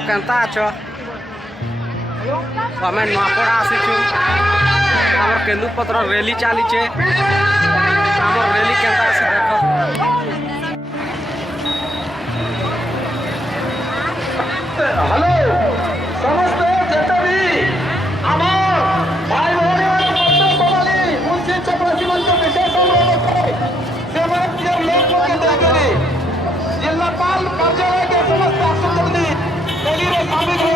तो केनता अछ आम नुआपड़ा आसीचु आम केन्दुपत्र रैली चलीचे आम रैली केनता आसी देख हेलो समस्त जेते भी आमार भाई भौणी मुंशी चपरासी मंच विशेष अनुरोध करे से मैं निजर लोक मत देकरी जिलापाल कार्यालय के समस्त आसुकर्मी रैली रे शामिल हो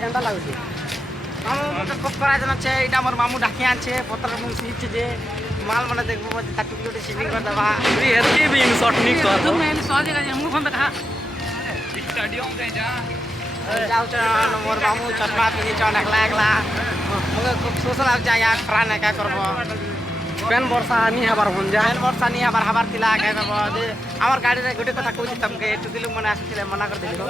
केनता लागुचे मामू मते खूब करा जन छे इटा मोर मामू ढाकिया छे पत्र मुंग सीच जे माल मने देखबो मते ताटू किलोटे सीटिंग कर दबा री हेती भी इन शॉट निक कर तुम इन सो जगह जे मुंह फंद कहा स्टेडियम के जा जाऊ छ मोर मामू चश्मा पिनी छ नखला एकला मगे खूब सोशल आ जा या खरा न का करबो पेन वर्षा नी हबार होन जा पेन वर्षा नी हबार तिला का करबो जे हमर गाड़ी रे गुटे कथा कहू तमके टुकिलु मने आसीले मना कर देलो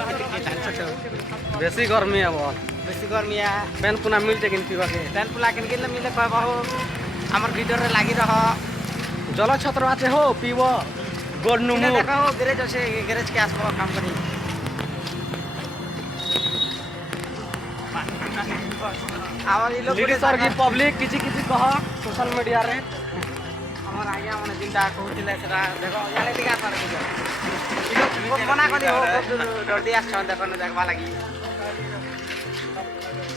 बेसी गर्मी है बहुत बेसी गर्मी है पेन पुना मिलते किन पीवा के पेन पुला किन किन मिले कहबो हमर वीडियो रे लागी रह जल छत्र आछे हो पीबो गोडनु मु देखो गैरेज আছে गैरेज के आसबो काम करी आवर ई लोग सर की पब्लिक किछि किछि कह सोशल मीडिया रे हमर आया माने जिंदा कहउतिले सेरा देखो याले दिखा सर की लोग मना करी हो डर दिया छ देखो न देखबा लागि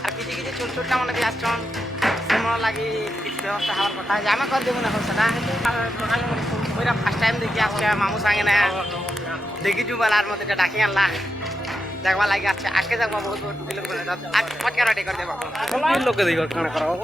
আর কিছু কিছু ছোট ছোট মানে भी आछन समर लागि व्यवस्था हमार কথা जामे कर देबो ना हो सदा ओइरा फर्स्ट टाइम देखि आछे मामू संगे ना देखि जु बालार मते डाकी आनला देखबा लागि आछे आके देखबा बहुत बहुत किलो आज पटका रेडी कर देबा लोग के देखो खाना कराओ